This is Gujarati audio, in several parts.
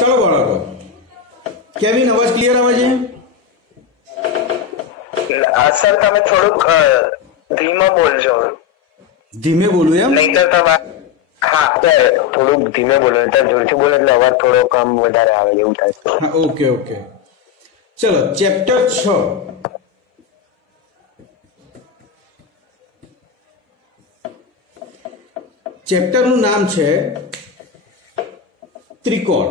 चलो बाळको, केविन अवाज क्लियर आवे छे? सर તમે થોડુંક ધીમો બોલજો. ધીમે બોલું એમ? નહીતર તમે હા થોડુંક ધીમે બોલો, નહીતર જોરથી બોલો એટલે અવાજ થોડો કમ વધારે આવે એવું થાય. હા, ઓકે ઓકે. ચલો ચેપ્ટર 6. ચેપ્ટરનું નામ છે ત્રિકોણ.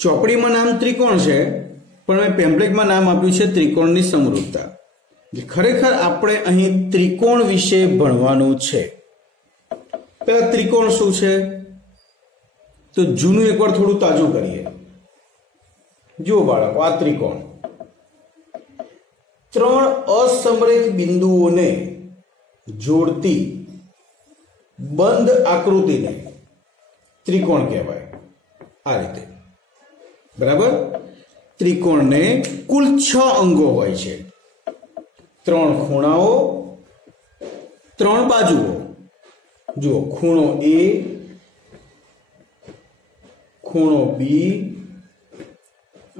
ચોપડીમાં નામ ત્રિકોણ છે, પણ મેં પેમ્પલેટમાં નામ આપ્યું છે ત્રિકોણની સમરૂપતા. ખરેખર આપણે અહીં ત્રિકોણ વિશે ભણવાનું છે. પહેલા ત્રિકોણ શું છે તો જૂનું એકવાર થોડું તાજું કરીએ. જુઓ બાળકો, આ ત્રિકોણ 3 અસમરેખ બિંદુઓને જોડતી બંધ આકૃતિને ત્રિકોણ કહેવાય. આ રીતે, બરાબર. ત્રિકોણને કુલ 6 અંગો હોય છે. 3 ખૂણાઓ, 3 બાજુઓ. જુઓ, ખૂણો A, ખૂણો B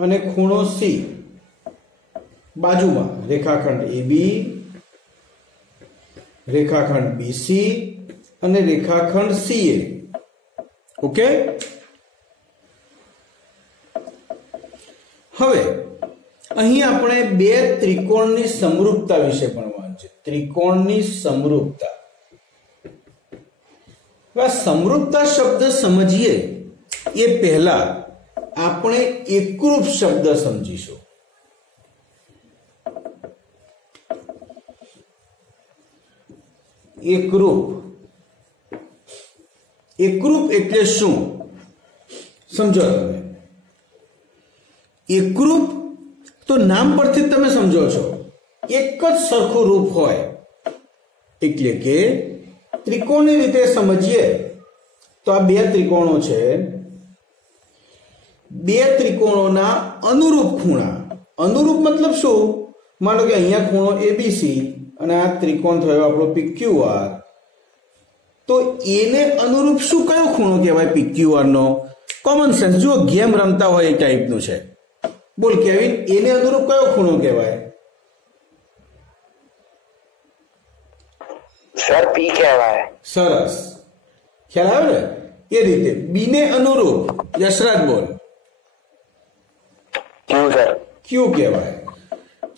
અને ખૂણો C. બાજુમાં રેખાખંડ AB, રેખાખંડ BC અને રેખાખંડ CA. ઓકે. હવે અહીં આપણે 2 ત્રિકોણની સમરૂપતા વિશે ભણવાનું છે. ત્રિકોણની સમરૂપતા. આ સમરૂપતા શબ્દ સમજીએ એ પહેલા આપણે એકરૂપ શબ્દ સમજીશું. એકરૂપ. એકરૂપ એટલે શું સમજો તમે? એકરૂપ તો નામ પરથી તમે સમજો છો, એક જ સરખું રૂપ હોય. એટલે કે ત્રિકોણની રીતે સમજીએ તો આ 2 ત્રિકોણો છે. 2 ત્રિકોણોના અનુરૂપ ખૂણા. અનુરૂપ મતલબ શું? માનો કે અહીંયા ખૂણો ABC અને આ ત્રિકોણ થયો આપણો PQR. તો એને અનુરૂપ શું કયો ખૂણો કહેવાય PQR નો? Common sense. જો ગેમ રમતા હોય એ ટાઈપનું છે. બોલ કેવિન, એને અનુરૂપ કયો ખૂણો કહેવાય? સર P કહેવાય. સરસ, ખ્યાલ આવે ને? એ રીતે B ને અનુરૂપ યશરાજ બોલ. Q sir. Q કહેવાય.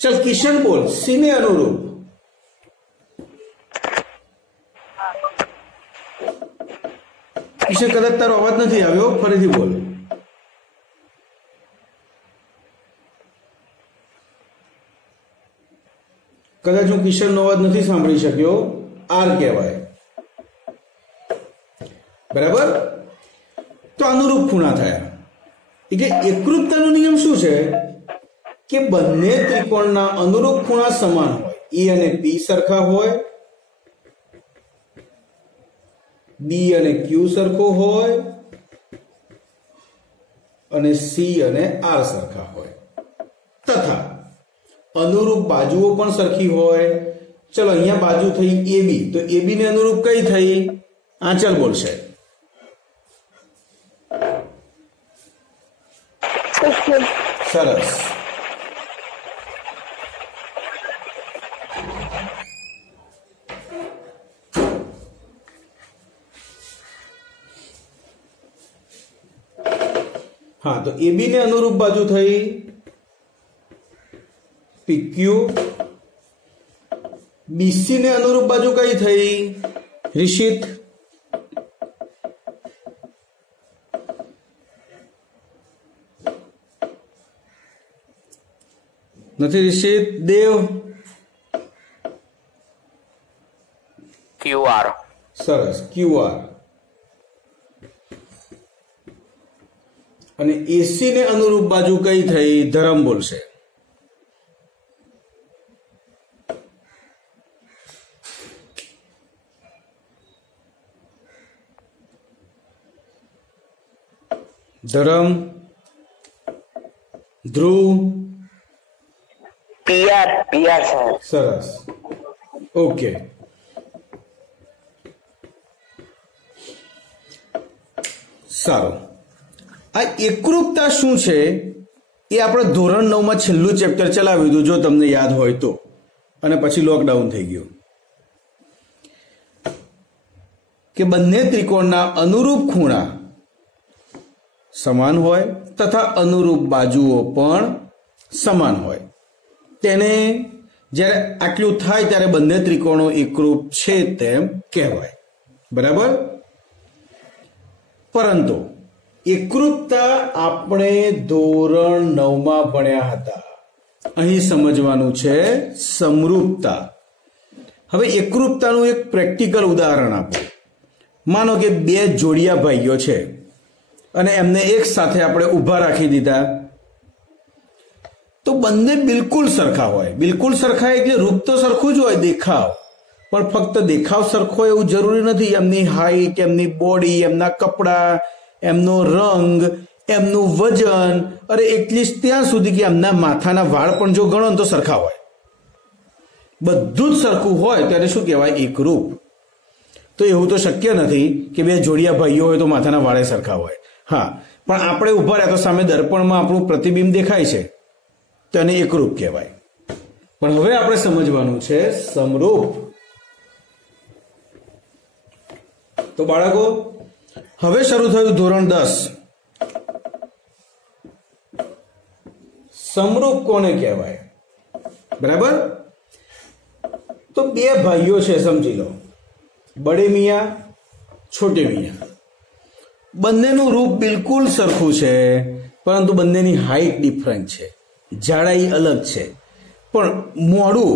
ચલ કિશન બોલ, C ને અનુરૂપ. કિશન કદાચ તારો અવાજ નથી આવ્યો, ફરીથી બોલ. કદાચ હું કિશનનો અવાજ નથી સાંભળી શક્યો. R કહેવાય. બરાબર. તો અનુરૂપ ખૂણા થયા. એટલે એકરૂપતાનો નિયમ શું છે કે બંને ત્રિકોણના અનુરૂપ ખૂણા સમાન હોય. E અને P સરખા હોય, B અને Q સરખો હોય અને C અને R સરખા હોય. તથા અનુરૂપ બાજુઓ પણ સરખી હોય. ચલો અહીંયા બાજુ થઈ AB, તો AB ને અનુરૂપ કઈ થઈ? આંચલ બોલશે. સરસ. હા, તો AB ને અનુરૂપ બાજુ થઈ PQ. BC ને અનુરૂપ બાજુ કઈ થઈ રિશિત? નથી રિશિત? દેવ? QR. સરસ, QR. અને AC ને અનુરૂપ બાજુ કઈ થઈ? ધરમ બોલશે. ધરમ, ધ્રુવ, પીઆર પીઆર સાહેબ. સરસ. ઓકે, સારું. આ એકરૂપતા શું છે એ આપણે ધોરણ 9 માં છેલ્લું ચેપ્ટર ચલાવ્યું હતું, જો તમને યાદ હોય તો, અને પછી લોકડાઉન થઈ ગયું. કે બંને ત્રિકોણના અનુરૂપ ખૂણા સમાન હોય તથા અનુરૂપ બાજુઓ પણ સમાન હોય. તેને જ્યારે આટલું થાય ત્યારે બંને ત્રિકોણો એકરૂપ છે તેમ કહેવાય. બરાબર. પરંતુ એકરૂપતા આપણે ધોરણ 9 માં ભણ્યા હતા. અહીં સમજવાનું છે સમરૂપતા. હવે એકરૂપતાનું એક પ્રેક્ટિકલ ઉદાહરણ આપો. માનો કે બે જોડિયા ભાઈઓ છે અને એમને એક સાથે આપણે ઊભા રાખી દીધા, તો બંને બિલકુલ સરખા હોય. બિલકુલ સરખા એટલે રૂપ તો સરખું જ હોય, દેખાવ, પણ ફક્ત દેખાવ સરખો એવું જરૂરી નથી. એમની હાઈટ, એમની બોડી, એમના કપડાં, એમનો રંગ, એમનું વજન, અરે એટલીસ્ટ ત્યાં સુધી કે એમના માથાના વાળ પણ જો ગણો તો સરખા હોય. બધું જ સરખું હોય ત્યારે શું કહેવાય? એકરૂપ. તો એવું તો શક્ય નથી કે બે જોડિયા ભાઈઓ હોય તો માથાના વાળે સરખા હોય. હા, પણ આપણે ઊભા રહ્યા તો સામે દર્પણમાં આપણું પ્રતિબિંબ દેખાય છે, તો એને એકરૂપ કહેવાય. પણ હવે આપણે સમજવાનું છે સમરૂપ. તો બાળકો, હવે શરૂ થયું ધોરણ 10. સમરૂપ કોને કહેવાય? બરાબર. તો બે ભાઈઓ છે, સમજી લો, બડે મિયા, છોટે મિયા. બંનેનું રૂપ બિલકુલ સરખું છે, પરંતુ બંનેની હાઈટ ડિફરન્ટ છે, જાડાઈ અલગ છે, પણ મોઢું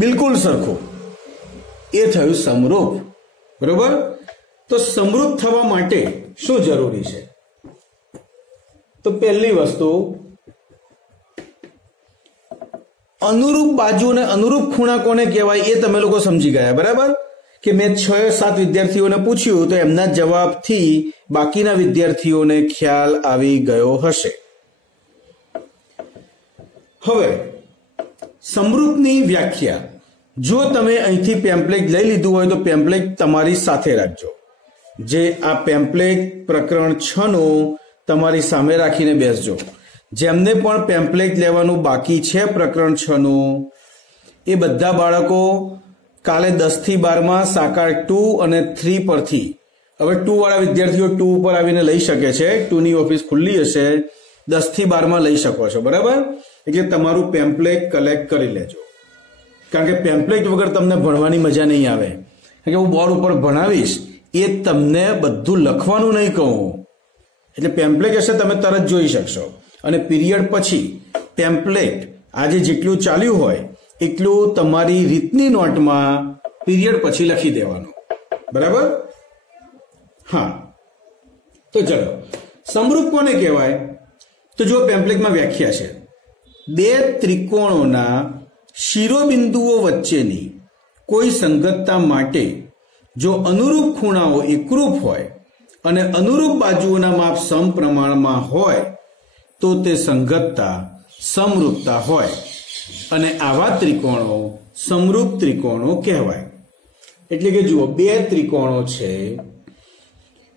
બિલકુલ સરખું. એ થયું સમરૂપ. બરોબર. તો સમરૂપ થવા માટે શું જરૂરી છે? તો પહેલી વસ્તુ, અનુરૂપ બાજુ અને અનુરૂપ ખૂણા કોને કહેવાય એ તમે લોકો સમજી ગયા. બરાબર. કે મેં 6-7 વિદ્યાર્થીઓને પૂછ્યું તો એમના જવાબથી બાકીના વિદ્યાર્થીઓને ખ્યાલ આવી ગયો હશે. હવે સમરૂપની વ્યાખ્યા, જો તમે અહીંથી પેમ્પલેટ લઈ લીધું હોય તો પેમ્પલેટ તમારી સાથે રાખજો. જે આ પેમ્પલેટ પ્રકરણ 6 નું તમારી સામે રાખીને બેસજો. જેમને પણ પેમ્પલેટ લેવાનું બાકી છે પ્રકરણ 6 નું, એ બધા બાળકો કાલે 10 થી 12 માં સાકાર 2 અને 3 પરથી, હવે 2 વાળા વિદ્યાર્થીઓ 2 ઉપર આવીને લઈ શકે છે. 2 ની ઓફિસ ખુલ્લી હશે, 10 થી 12 માં લઈ શકો છો. બરાબર. એટલે તમારું પેમ્પલેટ કલેક્ટ કરી લેજો, કારણ કે પેમ્પલેટ વગર તમને ભણવાની મજા નહીં આવે. કારણ કે હું બોર્ડ ઉપર ભણાવીશ, એ તમને બધું લખવાનું નહીં કહું. એટલે પેમ્પલેટ હશે, તમે તરત જોઈ શકશો. અને પીરિયડ પછી પેમ્પલેટ આજે જેટલું ચાલ્યું હોય એટલું તમારી રીતની નોટમાં પીરિયડ પછી લખી દેવાનું. બરાબર. હા, તો ચલો, સમરૂપ કોને કહેવાય? તો જો પેમ્પલેટમાં વ્યાખ્યા છે, બે ત્રિકોણોના શિરોબિંદુઓ વચ્ચેની કોઈ સંગતતા માટે જો અનુરૂપ ખૂણાઓ એકરૂપ હોય અને અનુરૂપ બાજુઓના માપ સમપ્રમાણમાં હોય તો તે સંગતતા સમરૂપતા હોય, અને આવા ત્રિકોણો સમરૂપ ત્રિકોણો કહેવાય. એટલે કે જુઓ, બે ત્રિકોણો છે,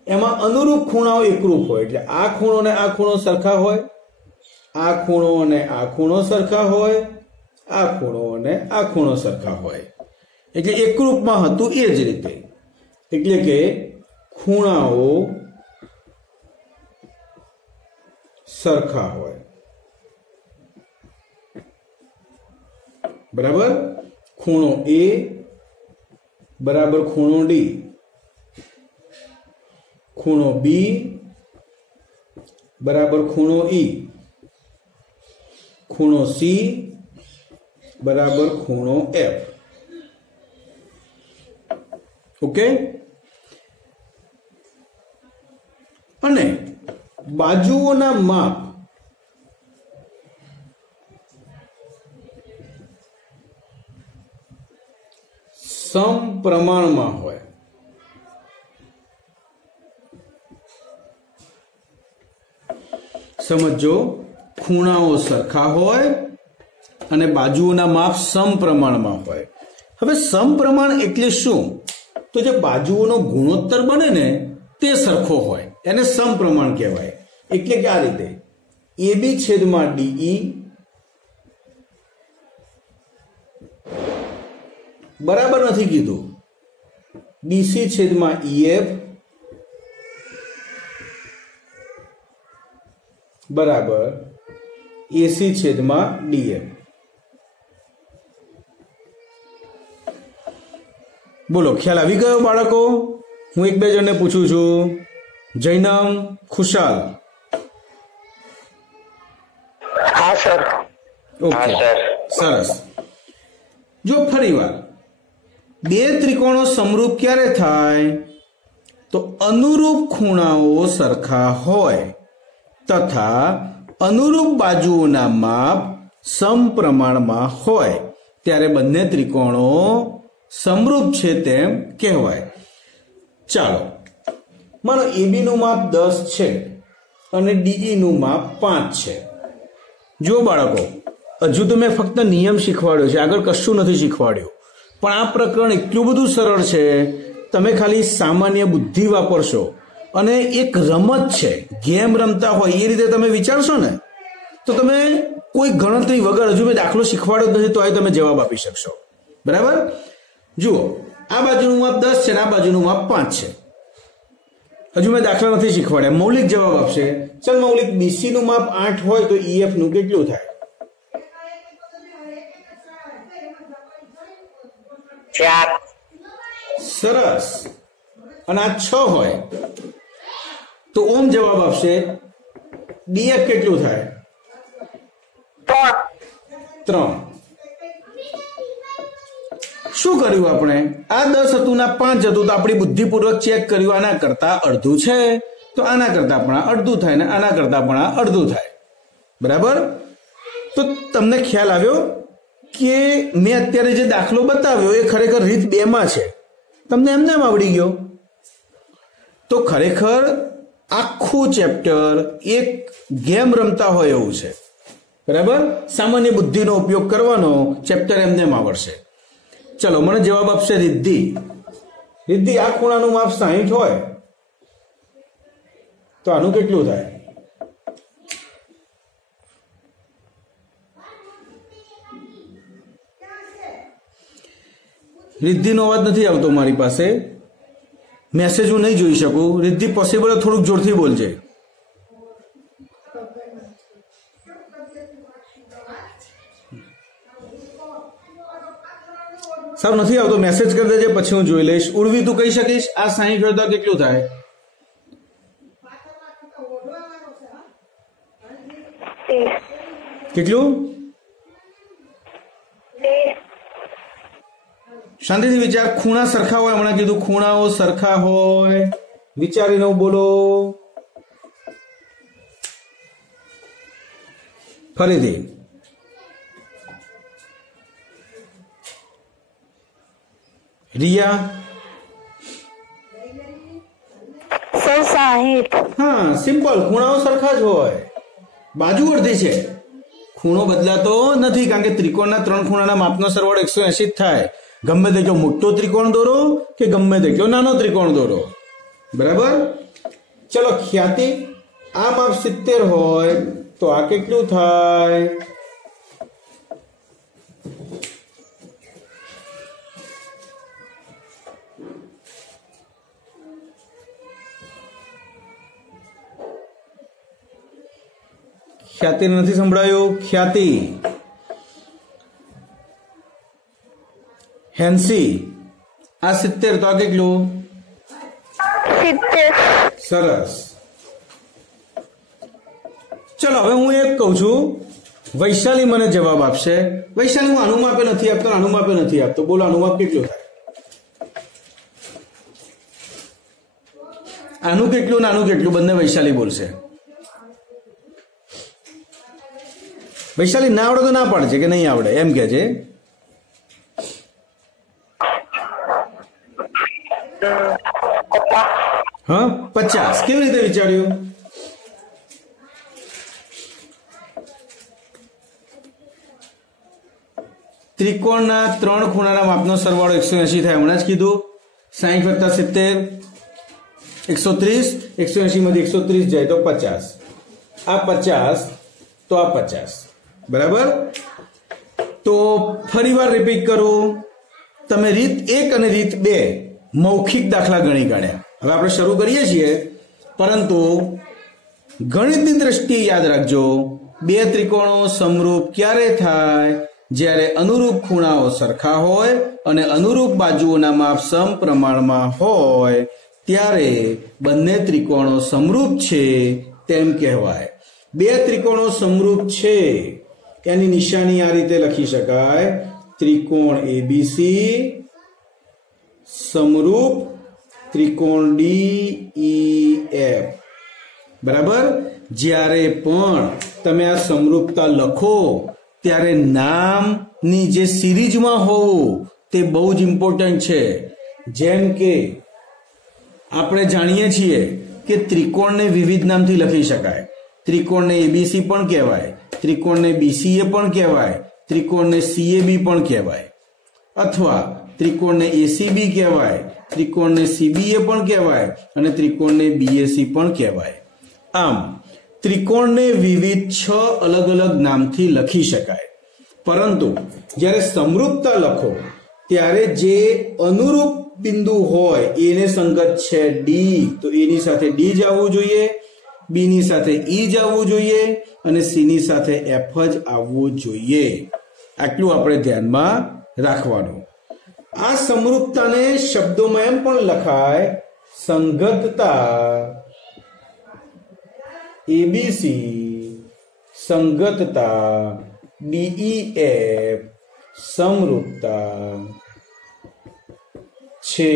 એમાં અનુરૂપ ખૂણાઓ એકરૂપ હોય. એટલે આ ખૂણો અને આ ખૂણો સરખા હોય, આ ખૂણો અને આ ખૂણો સરખા હોય, આ ખૂણો અને આ ખૂણો સરખા હોય. એટલે એકરૂપમાં હતું એ જ રીતે. એટલે કે ખૂણાઓ સરખા હોય. બરાબર. ખૂણો એ બરાબર ખૂણો ડી, ખૂણો બી બરાબર ખૂણો ઈ, ખૂણો સી બરાબર ખૂણો એફ. ઓકે. અને બાજુઓના માપ સમપ્રમાણમાં હોય. સમજો, ખૂણાઓ સરખા હોય અને બાજુઓના માપ સમપ્રમાણમાં હોય. હવે સમપ્રમાણ એટલે શું? તો જે બાજુઓનો ગુણોત્તર બને ને તે સરખો હોય એને સમપ્રમાણ કહેવાય. એટલે કે આ રીતે AB છેદમાં DE બરાબર નથી કીધું BC છેદમાં EF બરાબર AC છેદમાં DF. બોલો, ખ્યાલ આવી ગયો બાળકો? હું એક બે જણને પૂછું છું. જૈનમ, ખુશાલ. હા સર. ઓકે, સરસ. જો ફરીવાર બે ત્રિકોણો સમરૂપ ક્યારે થાય? તો અનુરૂપ ખૂણાઓ સરખા હોય તથા અનુરૂપ બાજુઓના માપ સમપ્રમાણમાં હોય ત્યારે બંને ત્રિકોણો સમરૂપ છે તેમ કહેવાય. ચાલો, માનો AB નું માપ 10 છે અને DE નું માપ 5 છે. જો બાળકો, હજુ તો મેં ફક્ત નિયમ શીખવાડ્યો છે, આગળ કશું નથી શીખવાડ્યું. પણ આ પ્રકરણ એટલું બધું સરળ છે, તમે ખાલી સામાન્ય બુદ્ધિ વાપરશો અને એક રમત છે, ગેમ રમતા હોય એ રીતે તમે વિચારશો ને તો તમે કોઈ ગણતરી વગર, હજુ મેં દાખલો શીખવાડ્યો નથી તો તમે જવાબ આપી શકશો. બરાબર? જુઓ, આ બાજુનું માપ 10 છે અને આ બાજુનું માપ 5 છે. હજુ મેં દાખલા નથી શીખવાડ્યા, મૌલિક જવાબ આપશે. ચાલ મૌલિક, BC નું માપ 8 હોય તો EF નું કેટલું થાય? 4. સરસ. અને આ 6 હોય તો ઓમ જવાબ આપશે. DF કેટલું થાય? 3. શું કર્યું આપણે? આ 10 હતું ને 5 હતું તો આપણી બુદ્ધિપૂર્વક ચેક કર્યું, આના કરતા અડધું છે તો આના કરતા પણ અડધું થાય ને આના કરતા પણ અડધું થાય. બરાબર? તો તમને ખ્યાલ આવ્યો કે મેં અત્યારે જે દાખલો બતાવ્યો એ ખરેખર રીત 2 માં છે. તમને એમને એમ આવડી ગયો? તો ખરેખર આખું ચેપ્ટર એક ગેમ રમતા હોય એવું છે. બરાબર? સામાન્ય બુદ્ધિનો ઉપયોગ કરવાનો, ચેપ્ટર એમને એમ આવડશે. ચલો, મને જવાબ આપશે રિદ્ધિ. રિદ્ધિ, આ ખૂણાનું માપ 60 હોય તો આનું કેટલું થાય? રિદ્ધિનો અવાજ નથી આવતો મારી પાસે, મેસેજ હું નહીં જોઈ શકું. રિદ્ધિ, પોસિબલ થોડુંક જોરથી બોલજે. સારું, નથી આવતો, મેસેજ કરી દેજે, પછી હું જોઈ લઈશ. ઉર્વી, તું કહી શકીશ આ 60 હોય તો કેટલું થાય? કેટલું? શાંતિથી વિચાર. ખૂણા સરખા હોય, હમણાં કીધું ખૂણાઓ સરખા હોય. વિચારીને બોલો. ફરીથી. રિયા? 60. હા, સિમ્પલ. ખૂણાઓ સરખા જ હોય, બાજુ અડધી છે. ખૂણો બદલાતો નથી, કારણ કે ત્રિકોણના 3 ખૂણાના માપનો સરવાળો 180 જ થાય. ગમે તેટલો મોટો ત્રિકોણ દોરો કે ગમે તેટલો નાનો ત્રિકોણ દોરો. બરાબર? ચલો, ખ્યાતિ, આ માપ 70 હોય તો આ કેટલું થાય? ખ્યાતિ નથી સંભળાયું? ખ્યાતિ. હેન્સી, આ 70 તો આ કેટલું? 70. સરસ. ચલો, હવે હું એક કહું છું, વૈશાલી મને જવાબ આપશે. વૈશાલી, હું આનું માપે નથી આપતો, આનું માપે નથી આપતો. બોલો, આનું માપ કેટલું થાય? આનું કેટલું ને આનું કેટલું બંને વૈશાલી બોલશે. વૈશાલી, ના આવડે તો ના પાડશે કે નહીં આવડે એમ કે છે. હા, 50. કેવી રીતે વિચાર્યું? ત્રિકોણના 3 ખૂણાના માપનો સરવાળો 180 થાય, હમણાં જ કીધું. 60 વત્તા 70 130, 180 માંથી 130 જાય તો 50. આ 50 તો આ 50, બરાબર. તો ફરીવાર રિપીટ કરું, તમે રીત 1 અને રીત 2 મૌખિક દાખલા ગણી કાઢ્યા. હવે આપણે શરૂ કરીએ છીએ, પરંતુ ગણિતની દ્રષ્ટિએ યાદ રાખજો, બે ત્રિકોણો સમરૂપ ક્યારે થાય? જ્યારે અનુરૂપ ખૂણાઓ સરખા હોય અને અનુરૂપ બાજુઓના માપ સમપ્રમાણમાં હોય ત્યારે બંને ત્રિકોણો સમરૂપ છે તેમ કહેવાય. બે ત્રિકોણો સમરૂપ છે એની નિશાની આ રીતે લખી શકાય: ત્રિકોણ એબીસી સમરૂપ ત્રિકોણ DEF. બરાબર. જ્યારે પણ તમે આ સમરૂપતા લખો ત્યારે નામની જે સિરીઝમાં હોવું તે બહુ જ ઇમ્પોર્ટન્ટ છે. જેમ કે આપણે જાણીએ છીએ કે ત્રિકોણને વિવિધ નામથી લખી શકાય. ત્રિકોણને એબીસી પણ કહેવાય, ત્રિકોણને BCA પણ કહેવાય, ત્રિકોણને CAB પણ કહેવાય, અથવા ત્રિકોણને ACB કહેવાય, ત્રિકોણને CBA પણ કહેવાય અને ત્રિકોણને BAC પણ કહેવાય. આમ ત્રિકોણને વિવિધ 6 અલગ અલગ નામથી લખી શકાય. પરંતુ જ્યારે સમરૂપતા લખો ત્યારે જે અનુરૂપ બિંદુ હોય એને સંગત છે D, તો એની સાથે D જ આવવું જોઈએ, B ની સાથે E જ આવવું જોઈએ અને C ની સાથે F જ આવવું જોઈએ. આટલું આપણે ધ્યાનમાં રાખવાનું. આ સમરૂપતાને શબ્દોમાં એમ પણ લખાય: સંગતતા ABC, સંગતતા DEF, સમરૂપતા છે.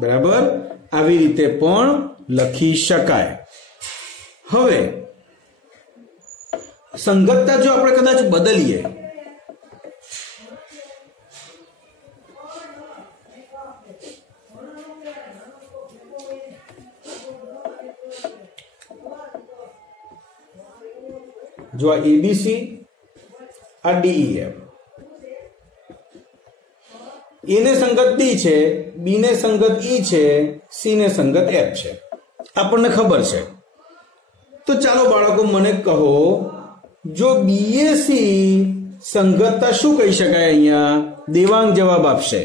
બરાબર. આવી રીતે પણ લખી શકાય. હવે સંગતતા જો આપણે કદાચ બદલીએ, જો આ ABC આ DEF, A ને સંગત D છે, B ને સંગત E છે, C ને સંગત F છે, આપણને ખબર છે. તો ચાલો બાળકો મને કહો, જો BAC સંગતતા શું કહી શકાય? અહીંયા દેવાંગ જવાબ આપશે.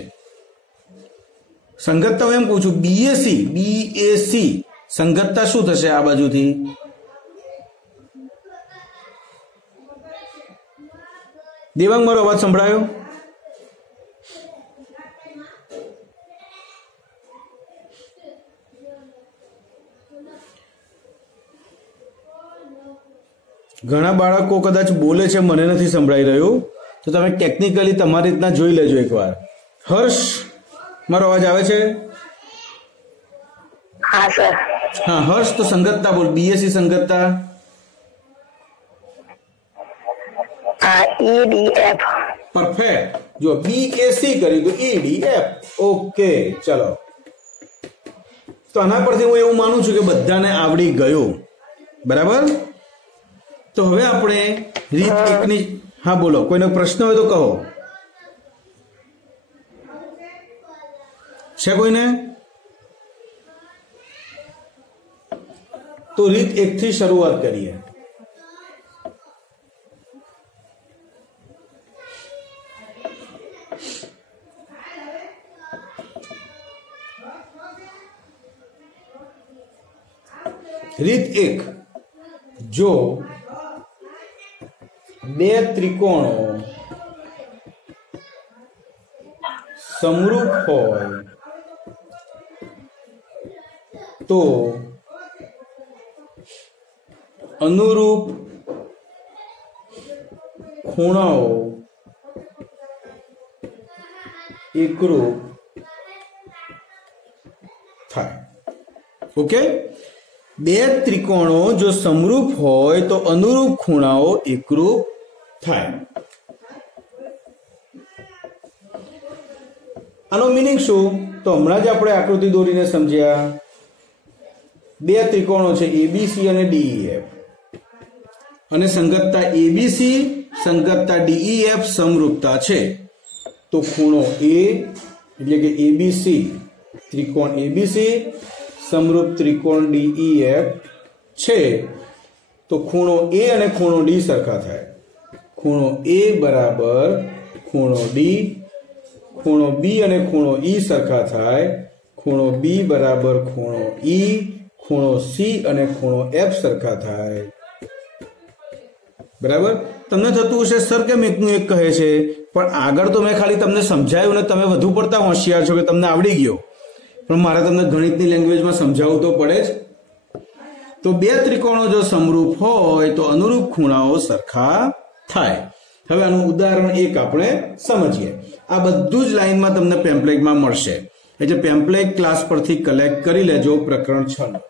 સંગતતા હું એમ કહું છું, BAC સંગતતા શું થશે આ બાજુથી? દેવાંગ, મારો અવાજ સંભળાયો? ઘણા બાળકો કદાચ બોલે છે, મને નથી સંભળાઈ રહ્યું, તો તમે ટેકનિકલી તમારી રીતના જોઈ લેજો એકવાર. હર્ષ, મારો અવાજ આવે છે? હા સર. હા હર્ષ, તો સંગતતા બોલ. BAC સંગતતા EDF. પરફેક્ટ. જો BAC કર્યું તો EDF. ઓકે, ચલો. તો આના પરથી હું એવું માનું છું કે બધાને આવડી ગયું. બરાબર. તો હવે આપણે રીત 1 ની, હા બોલો, કોઈનો પ્રશ્ન હોય તો કહો. છે કોઈને? તો રીત 1 થી શરૂઆત કરીએ. રીત 1. જો બે ત્રિકોણો સમરૂપ હોય તો અનુરૂપ ખૂણાઓ એકરૂપ થાય. ઓકે. બે ત્રિકોણો જો સમરૂપ હોય તો અનુરૂપ ખૂણાઓ એકરૂપ થાય. આનો મીનિંગ શું? તો હમણાં જ આપણે આકૃતિ દોરીને સમજ્યા. બે ત્રિકોણો છે ABC અને DEF, અને સંગતતા ABC સંગતતા DEF સમરૂપતા છે તો ખૂણો A એટલે કે ABC ત્રિકોણ ABC સમરૂપ ત્રિકોણ DEF છે તો ખૂણો A અને ખૂણો D સરખા થાય ખૂણો A બરાબર ખૂણો D ખૂણો B અને ખૂણો E સરખા થાય ખૂણો B બરાબર ખૂણો E ખૂણો C અને ખૂણો F સરખા થાય બરાબર તમને થતું હશે સર કેમ એકનું એક કહે છે પણ આગળ તો મેં ખાલી તમને સમજાવ્યું ને તમે વધુ પડતા હોશિયાર છો કે તમને આવડી ગયો પણ મારે તમને ગણિતની લેંગ્વેજમાં સમજાવવું તો પડે જ તો બે ત્રિકોણો જો સમરૂપ હોય તો અનુરૂપ ખૂણાઓ સરખા થાય હવે આનું ઉદાહરણ એક આપણે સમજીએ આ બધું જ લાઈનમાં તમને પેમ્પલેટમાં મળશે એટલે પેમ્પલેટ ક્લાસ પરથી કલેક્ટ કરી લેજો પ્રકરણ 6 નું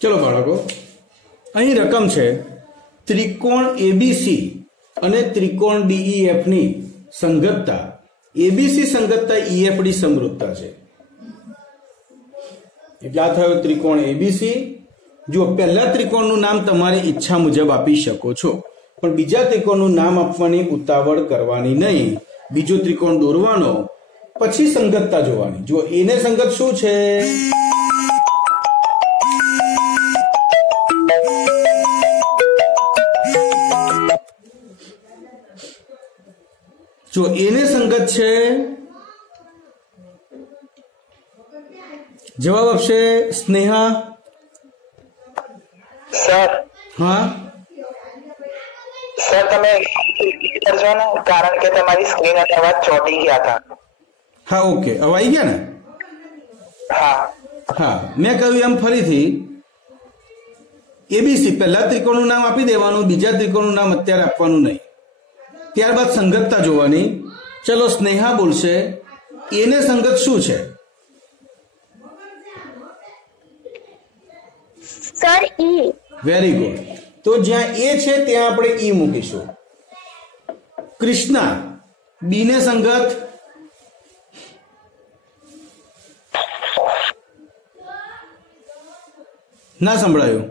ચલો બાળકો અહીં રકમ છે ત્રિકોણ ABC અને ત્રિકોણ DEF ની સંગતતા ABC સંગતતા EFD સમરૂપતા છે એટલે આ થયો ત્રિકોણ ABC જો પહેલા ત્રિકોણનું નામ તમારી ઈચ્છા મુજબ આપી શકો છો પણ બીજા ત્રિકોણનું નામ આપવાની ઉતાવળ કરવાની નહીં બીજો ત્રિકોણ દોરવાનો પછી સંગતતા જોવાની જો એને સંગત શું છે જો એને સંગત છે જવાબ આપશે સ્નેહા સર હા સર તમે કરજો ને કારણ કે તમારી સ્ક્રીન અને અવાજ ચોંટી ગયા હતા હા ઓકે હવે આવી ગયા ને હા હા મેં કહ્યું એમ ફરીથી ABC પહેલા ત્રિકોણનું નામ આપી દેવાનું બીજા ત્રિકોણનું નામ અત્યારે આપવાનું નહીં ત્યારબાદ સંગતતા જોવાની ચલો સ્નેહા બોલશે એને સંગત શું છે સર ઈ વેરી ગુડ તો જ્યાં એ છે ત્યાં આપણે ઈ મૂકીશું કૃષ્ણા બી ને સંગત ના સંભળાયું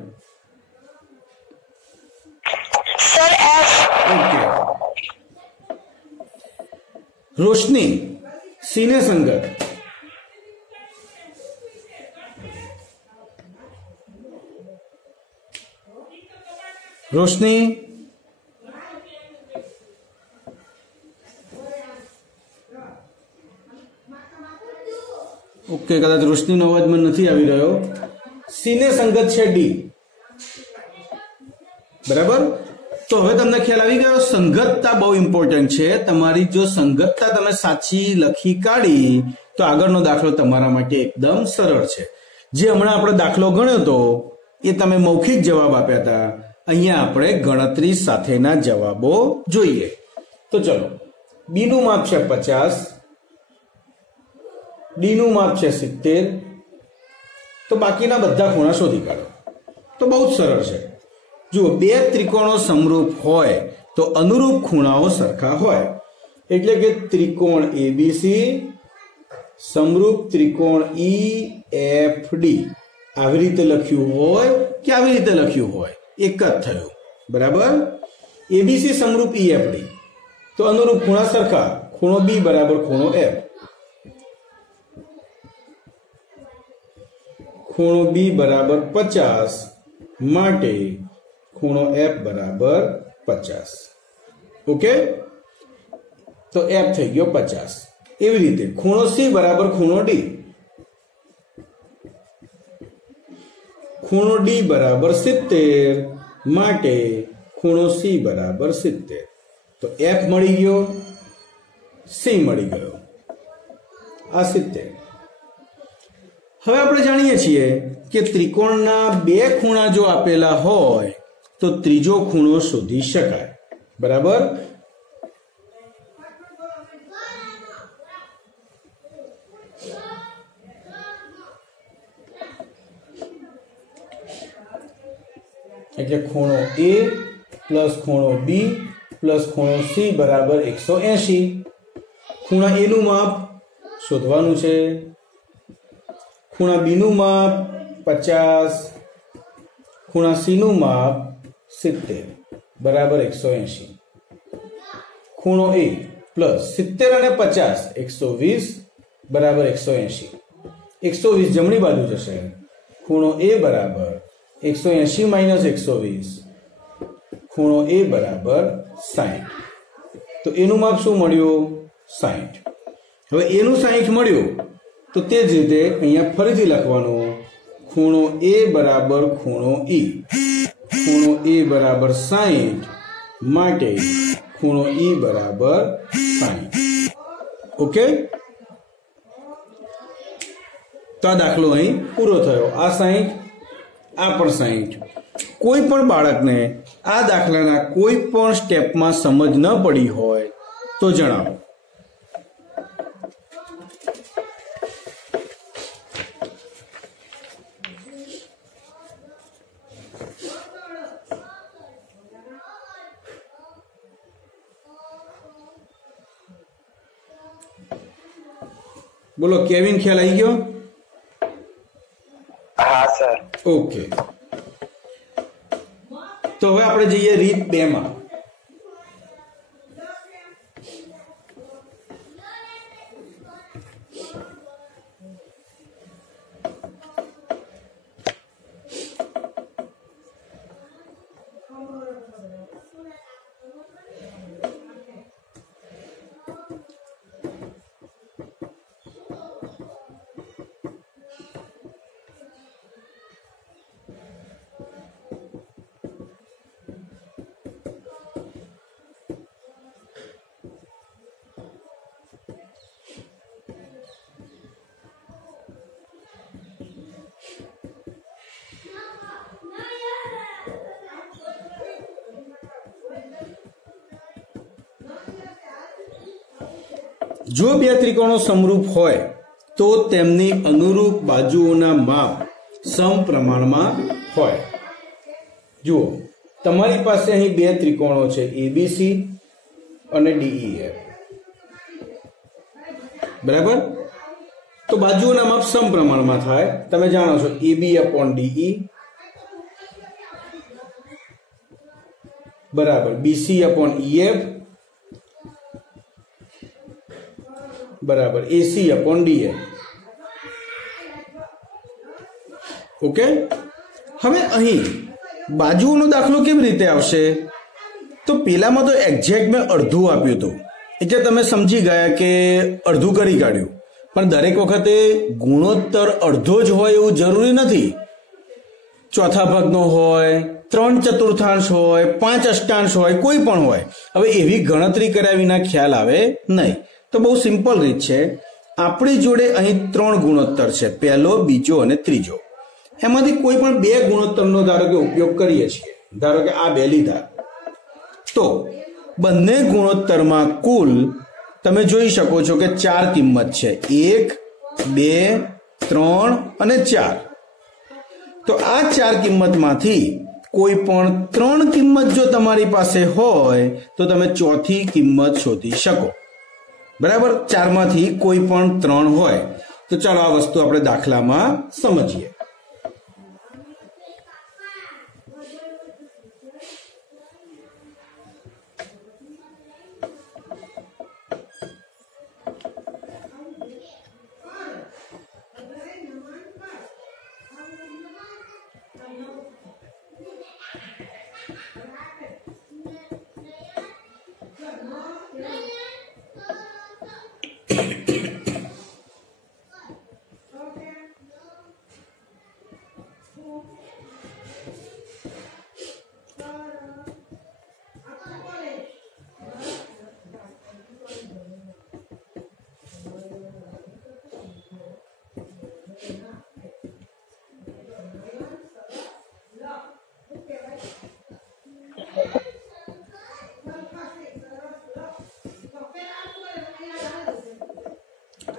સર એફ ઓકે રોશની સી ને સંગત રોશની ઓકે કદાચ રોશનીનો અવાજ મને નથી આવી રહ્યો સી ને સંગત છે ડી બરાબર તો હવે તમને ખ્યાલ આવી ગયો સંગતતા બહુ ઇમ્પોર્ટન્ટ છે તમારી જો સંગતતા તમે સાચી લખી કાઢી તો આગળનો દાખલો તમારા માટે એકદમ સરળ છે જે હમણાં આપણે દાખલો ગણ્યો તો એ તમે મૌખિક જવાબ આપ્યા હતા અહીંયા આપણે ગણતરી સાથેના જવાબો જોઈએ તો ચલો બી નું માપ છે 50 ડી નું માપ છે 70 તો બાકીના બધા ખૂણા શોધી કાઢો તો બહુ જ સરળ છે જુઓ બે ત્રિકોણો સમરૂપ હોય તો અનુરૂપ ખૂણાઓ સરખા હોય એટલે કે ત્રિકોણ ABC સમરૂપ ત્રિકોણ EFD આવી રીતે લખ્યું હોય કે આવી રીતે લખ્યું હોય એક જ થયું બરાબર ABC સમરૂપ EFD તો અનુરૂપ ખૂણા સરખા ખૂણો B બરાબર ખૂણો F ખૂણો બી બરાબર 50 માટે ખૂણો એફ બરાબર 50. ઓકે, તો એફ થઈ ગયો 50. એવી રીતે ખૂણો સી બરાબર ખૂણો ડી, ખૂણો ડી બરાબર 70 માટે ખૂણો સી બરાબર 70. તો એફ મળી ગયો, સી મળી ગયો, આ 70. હવે આપણે જાણીએ છીએ કે ત્રિકોણના બે ખૂણા જો આપેલા હોય તો ત્રીજો ખૂણો શોધી શકાય. બરાબર, એટલે ખૂણો એ પ્લસ ખૂણો બી પ્લસ ખૂણો સી બરાબર 180. ખૂણા એ નું માપ શોધવાનું છે. ખૂણા બી નું માપ 50, ખૂણા સી નું માપ 70 બરાબર 180. ખૂણો એ પ્લસ 70 અને 50 120 બરાબર 180. 120 જમણી બાજુ જશે. ખૂણો એ બરાબર 180 માઇનસ 120, ખૂણો એ બરાબર 60. તો એનું માપ શું મળ્યું? 60. હવે એનું 60 મળ્યું તો તે જ રીતે અહીંયા ફરીથી લખવાનું ખૂણો એ બરાબર ખૂણો ઈ, ખૂણો એ બરાબર 60 માટે ખૂણો ઈ બરાબર 60. ઓકે, તો આ દાખલો અહીં પૂરો થયો. આ 60, આ પણ 60. કોઈ પણ બાળકને આ દાખલાના કોઈ પણ સ્ટેપમાં સમજ ન પડી હોય તો જણાવો. બોલો, કેવિન, ખ્યાલ આવી ગયો? હા સર. ઓકે, તો હવે આપણે જઈએ રીત 2 માં. જો બે ત્રિકોણો સમરૂપ હોય તો તેમની અનુરૂપ બાજુઓના માપ સમપ્રમાણમાં હોય. જુઓ, તમારી પાસે અહીં બે ત્રિકોણો છે, એબીસી અને ડીઈએફ. બરાબર, તો બાજુઓના માપ સમપ્રમાણમાં થાય. તમે જાણો છો AB અપોન DE બરાબર BC અપોન EF બરાબર AC અપોન DF. ઓકે, હવે અહીં બાજુઓનો દાખલો કેવી રીતે આવશે? તો પેલામાં તો એક્ઝેક્ટ મેં અડધું આપ્યું હતું, એટલે તમે સમજી ગયા કે અડધું કરી કાઢ્યું. પણ દરેક વખતે ગુણોત્તર અડધો જ હોય એવું જરૂરી નથી. ચોથા ભાગનો હોય, 3/4 હોય, 5/8 હોય, કોઈ પણ હોય. હવે એવી ગણતરી કર્યા વિના ખ્યાલ આવે નહીં. તો બહુ સિમ્પલ રીત છે. આપણી જોડે અહીં 3 ગુણોત્તર છે, પહેલો, બીજો અને ત્રીજો. એમાંથી કોઈ પણ 2 ગુણોત્તરનો ધારો કે ઉપયોગ કરીએ છીએ. ધારો કે આ 2 લીધા, તો બંને ગુણોત્તરમાં કુલ તમે જોઈ શકો છો કે 4 કિંમત છે, 1, 2, 3 અને 4. તો આ 4 કિંમતમાંથી કોઈ પણ 3 કિંમત જો તમારી પાસે હોય તો તમે ચોથી કિંમત શોધી શકો. બરાબર, 4 માંથી કોઈ પણ 3 હોય. તો ચાલો આ વસ્તુ આપણે દાખલામાં સમજીએ.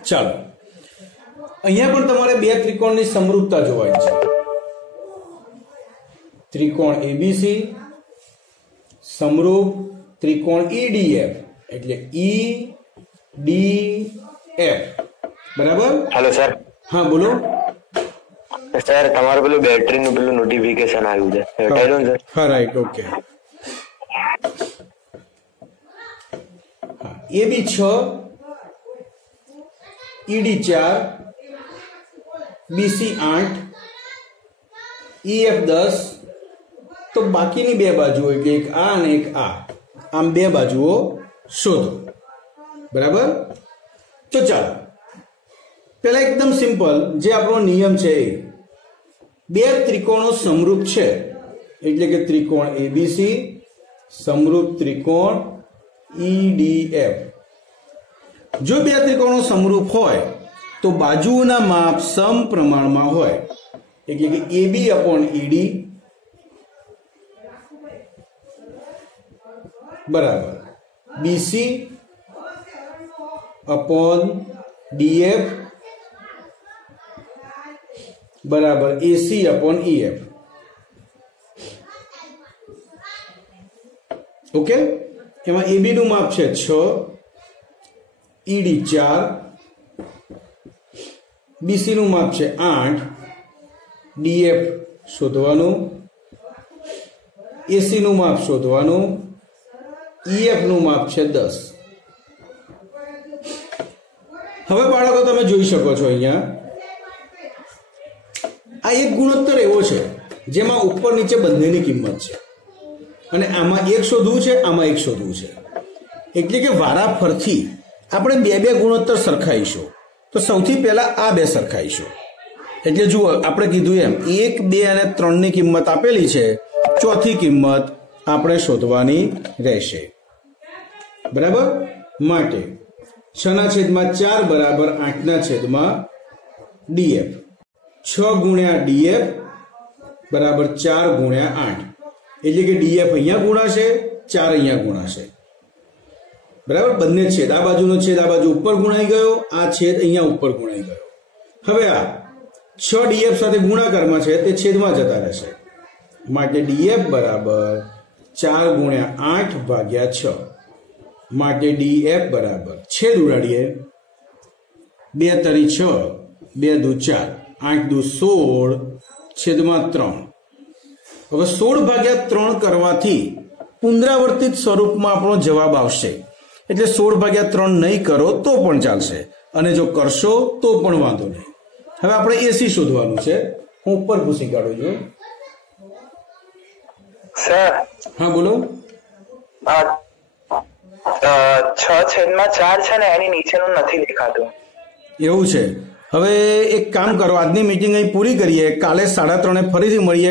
ચાલો અહીંયા પણ તમારે બે ત્રિકોણની સમરૂપતા જોવાની છે. ત્રિકોણ એબીસી સમરૂપ ત્રિકોણ ઈડીએફ એટલે ઈડીએફ. બરાબર? Hello sir. હા બોલો સર, તમારું પેલું બેટરીનું પેલું નોટિફિકેશન આવ્યું છે, હટાવી દો ને સર. હા રાઈટ ઓકે. હા એબી 6 ઈડી 4 બીસી 8 ઈએફ 10. તો બાકીની બે બાજુઓ એટલે એક આ અને એક આ, આમ બે બાજુઓ શોધો. બરાબર? તો ચાલો પેલા એકદમ સિમ્પલ જે આપણો નિયમ છે એ બે ત્રિકોણો સમરૂપ છે એટલે કે ત્રિકોણ એબીસી સમરૂપ ત્રિકોણ ઈડીએફ. જો બે ત્રિકોણો સમરૂપ હોય તો બાજુઓના માપ સમપ્રમાણમાં હોય એટલે કે એબી અપોન ઈડી બરાબર બીસી અપોન ડીએફ બરાબર એસી અપોન ઈએફ. ઓકે, એમાં એબી નું માપ છે 6 ઈડી 4 બીસી નું માપ છે 8 ડીએફ શોધવાનું એસી નું માપ શોધવાનું ઈએફ નું માપ છે 10. હવે બાળકો તમે જોઈ શકો છો અહીંયા આ એક ગુણોત્તર એવો છે જેમાં ઉપર નીચે બંનેની કિંમત છે અને આમાં એક શોધવું છે આમાં એક શોધવું છે એટલે કે વારાફરથી આપણે બે બે ગુણોત્તર સરખાઈશું. તો સૌથી પહેલા આ બે સરખાઈશું એટલે જુઓ આપણે કીધું એમ 1 2 અને 3 ની કિંમત આપેલી છે, ચોથી કિંમત આપણે શોધવાની રહેશે. બરાબર? માટે 6/4 બરાબર 8/ડીએફ 6 ગુણ્યા ડીએફ બરાબર 4 ગુણ્યા 8 એટલે કે ડીએફ અહીંયા ગુણાશે 4 અહીંયા ગુણાશે. બરાબર? બંને છેદ આ બાજુનો છેદ આ બાજુ ઉપર ગુણાઈ ગયો, આ છેદ અહીંયા ઉપર ગુણાઈ ગયો. હવે આ 6 ડીએફ સાથે ગુણાકારમાં છે તે છેદમાં જતા રહેશે માટે ડીએફ બરાબર 4 ગુણ્યા 8/6 માટે ડીએફ બરાબર છેદ ઉડાડીએ 2 તરી 6 2 દુ 4 8 દુ 16 છેદમાં 3. હવે 16/3 કરવાથી પુનરાવર્તિત સ્વરૂપમાં આપણો જવાબ આવશે એટલે 16/3 નહીં કરો તો પણ ચાલશે અને જો કરશો તો પણ વાંધો નહીં. હવે આપણે એસી શોધવાનું છે. હું ઉપર પૂછી કાઢું છું. સર. હા બોલો. 6/4 છે ને એની નીચેનું નથી દેખાતું. એવું છે. હવે એક કામ કરો, આજની મીટિંગ અહીં પૂરી કરીએ, કાલે 3:30 ફરીથી મળીએ.